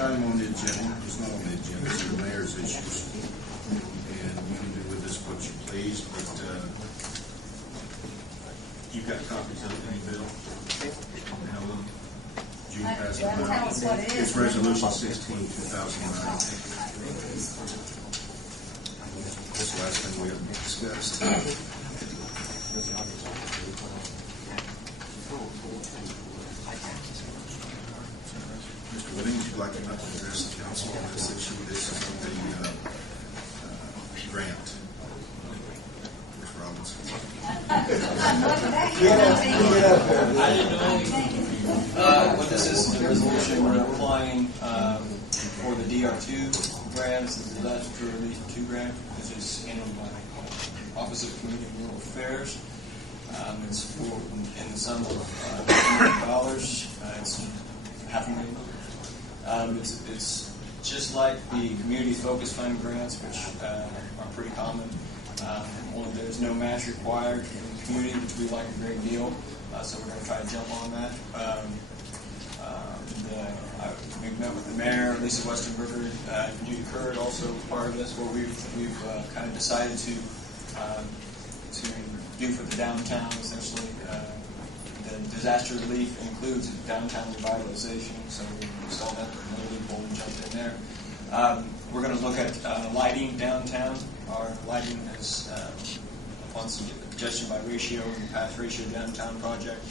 item on the agenda is not on the agenda, it's the mayor's issues. And you can do with this what you please, but you've got copies of any bill? Helen? June passed it Tell us what it is. It's resolution 16, 2009. This last thing we haven't discussed. Mr. Whitting, would you like to address the council on this issue? This is the grant. Ms. Robinson. What this is a resolution we're applying for the DR2 grant. This is the disaster relief 2 grant, which is handled by Office of Community and Rural Affairs. It's for in the sum of $1 million. It's $500,000. It's just like the community focused fund grants, which are pretty common. Only there's no match required in the community, which we like a great deal. So we're going to try to jump on that. We've met with the mayor, Lisa Westenberger, and Judy Curd, also part of this. What we've kind of decided to do for the downtown, essentially, the disaster relief includes downtown revitalization. So we saw that loophole and jumped in there. We're going to look at lighting downtown. Our lighting is upon suggestion by Ratio and the Path Ratio Downtown project.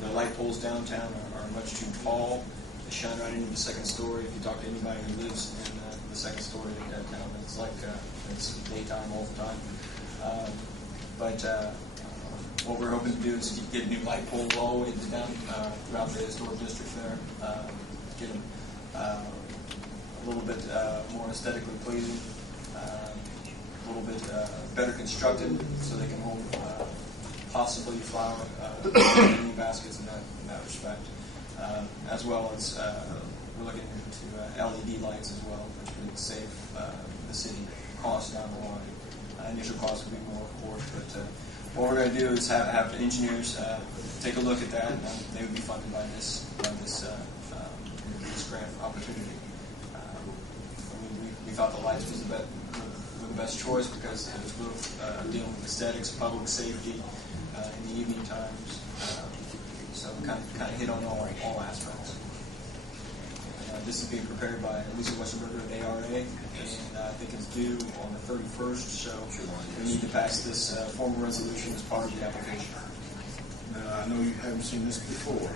The light poles downtown are much too tall. They shine right into the second story. If you talk to anybody who lives in the second story of downtown, it's like it's daytime all the time. What we're hoping to do is get new light poles all the way down throughout the historic district there. Get them a little bit more aesthetically pleasing, a little bit better constructed, so they can hold possibly flower baskets in that respect, as well as we're looking into LED lights as well, which would save the city costs down the line. Initial costs would be more, of course, but what we're going to do is have engineers take a look at that, and they would be funded by this grant opportunity. We thought the lights was the best choice because it was both dealing with aesthetics, public safety, in the evening times. So we kind of hit on all aspects. This is being prepared by Lisa Westenberger at ARA, and I think it's due on the 31st, so we need to pass this formal resolution as part of the application. Now, I know you haven't seen this before.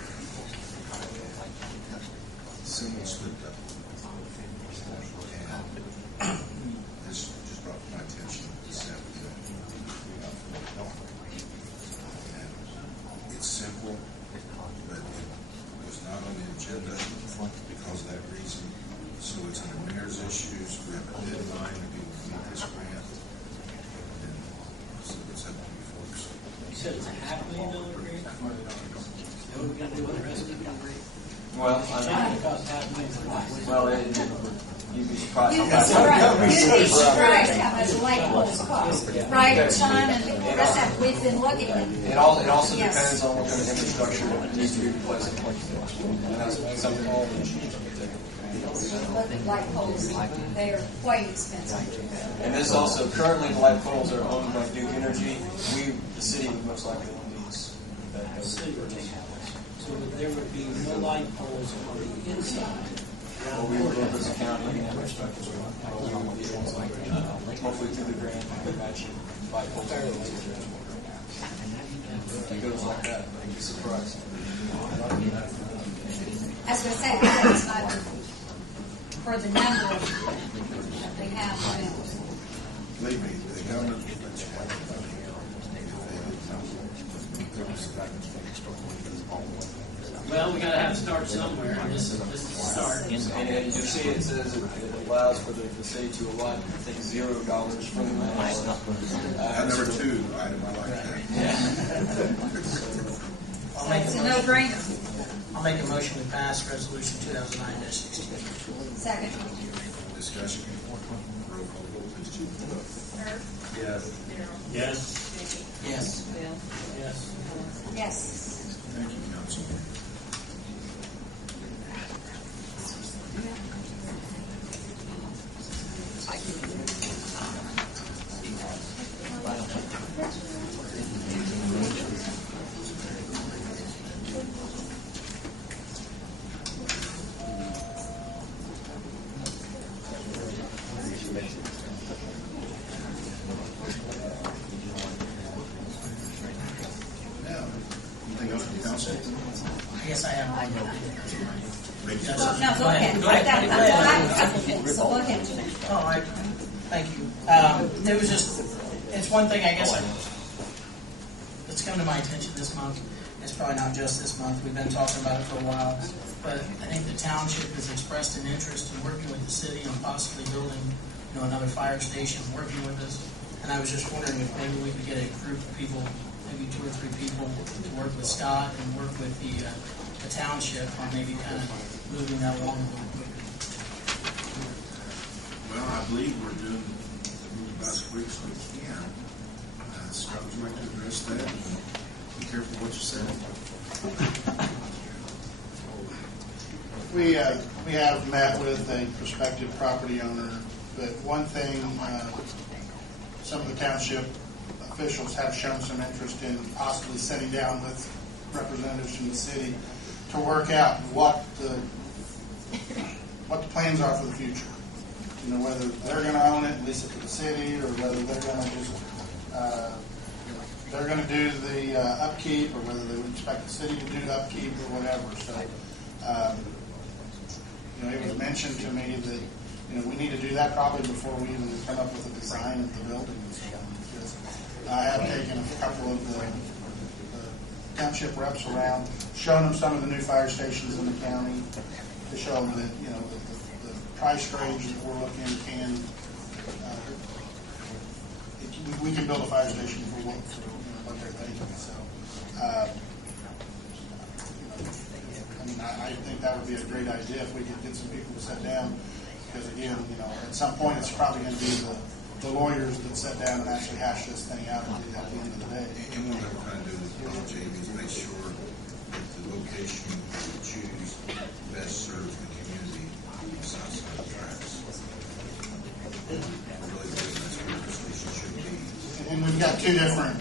Someone slipped up. And this just brought to my attention this afternoon. And it's simple, but it was not on the agenda because of that reason. So it's under mayor's issues. We have a deadline to be able to meet this grant. And so it's up to you folks. You said it's a $500,000 grant? What are we going to do with the rest of it? Well, you'd be surprised how much. You'd be surprised how much light poles cost. Right, Sean, and that's how we've been looking at it. It also depends on what kind of infrastructure needs to be replaced. And that's something all the engineers will take. Look at light poles, they are quite expensive. And this also, currently the light poles are owned by Duke Energy. The city would most likely own these. So there would be no light poles on the inside. Well, we would build this account in that respect as well. We would be able to, hopefully through the grant, we match light poles. It goes like that. You'd be surprised. I was going to say, that's not for the number that we have available. Believe me, the government will let you have it. Well, we got to have to start somewhere. This is the start. And you see it says it allows for the city to allot, I think, $0 for the land. Number 2 item, I like that. Yeah. It's a no-brainer. I'll make a motion to pass resolution 2009-16. Second. Discussion. Roll call vote, please, Chief. Herb? Yes. Yes. Yes. Yes. Yes. Thank you, Council. guess I have one. Well, no, go ahead. Go ahead. I have a couple things, so go ahead. Oh, thank you. There was just, it's one thing I guess that's come to my attention this month. It's probably not just this month. We've been talking about it for a while. But I think the township has expressed an interest in working with the city on possibly building, another fire station, working with us. And I was just wondering if maybe we could get a group of people, maybe 2 or 3 people, to work with Scott and work with the township on maybe kind of moving that along a little quicker. Well, I believe we're doing about as quick as we can. Scott, would you like to address that? Be careful what you say. We have met with a prospective property owner, but one thing, some of the township officials have shown some interest in possibly sitting down with representatives from the city to work out what the plans are for the future. Whether they're going to own it and lease it to the city, or whether they're going to just they're going to do the upkeep, or whether they would expect the city to do the upkeep or whatever. So. It was mentioned to me that we need to do that probably before we even come up with a design of the building and so on. Because I have taken a couple of the township reps around, shown them some of the new fire stations in the county, to show them that the price range that we're looking can we can build a fire station for what they're thinking. So. I think that would be a great idea if we could get some people to sit down, because again, at some point it's probably going to be the lawyers that sit down and actually hash this thing out at the end of the day. And what we're trying to do with Jamie is make sure that the location we choose best serves the community south side of the tracks. I really believe that's where the station should be. And we've got two different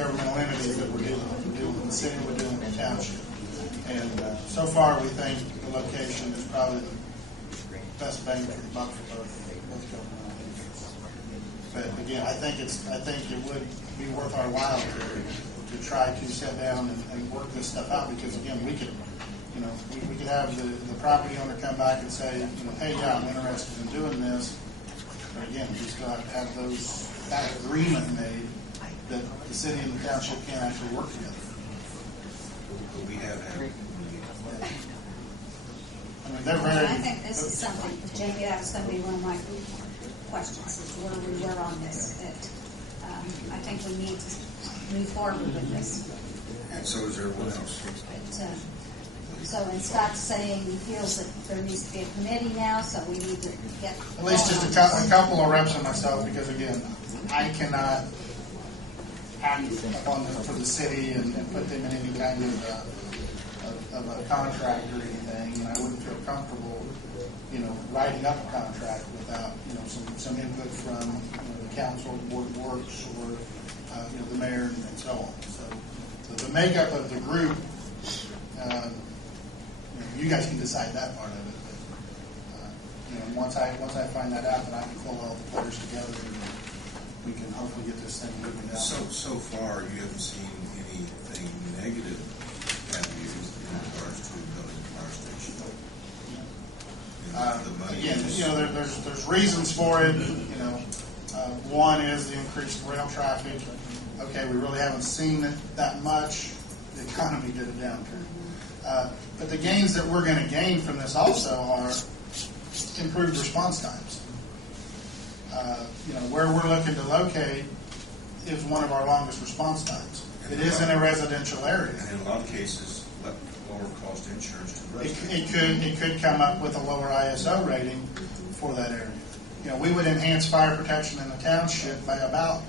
governmental entities that we're dealing with. We're dealing with the city, we're dealing with the township. And so far, we think the location is probably the best bang for the buck for both governmental entities. But again, I think it would be worth our while to try to sit down and work this stuff out, because again, we could have the property owner come back and say, hey, yeah, I'm interested in doing this. But again, we still have to have that agreement made that the city and the township can actually work together. But we have had. I think this is something, Jamie, that was going to be one of my questions, is where we were on this. That I think we need to move forward with this. And so is everyone else. And Scott's saying he feels that there needs to be a committee now, so we need to get at least just a couple of reps of myself, because again, I cannot act upon them for the city and put them in any kind of a contract or anything, and I wouldn't feel comfortable, writing up a contract without, some input from the council, the board of works, or the mayor, and so on. So the makeup of the group, you guys can decide that part of it. But once I find that out, then I can pull all the players together, and we can hopefully get this thing moving down. So far, you haven't seen anything negative have you in regards to building a fire station? The money Again, is, there's reasons for it. One is the increased rail traffic. Okay, we really haven't seen it that much. The economy did a downturn. But the gains that we're going to gain from this also are improved response times. Where we're looking to locate is one of our longest response times. It is in a residential area. and in a lot of cases, lower cost insurance to the residents. It could come up with a lower ISO rating for that area. We would enhance fire protection in the township by about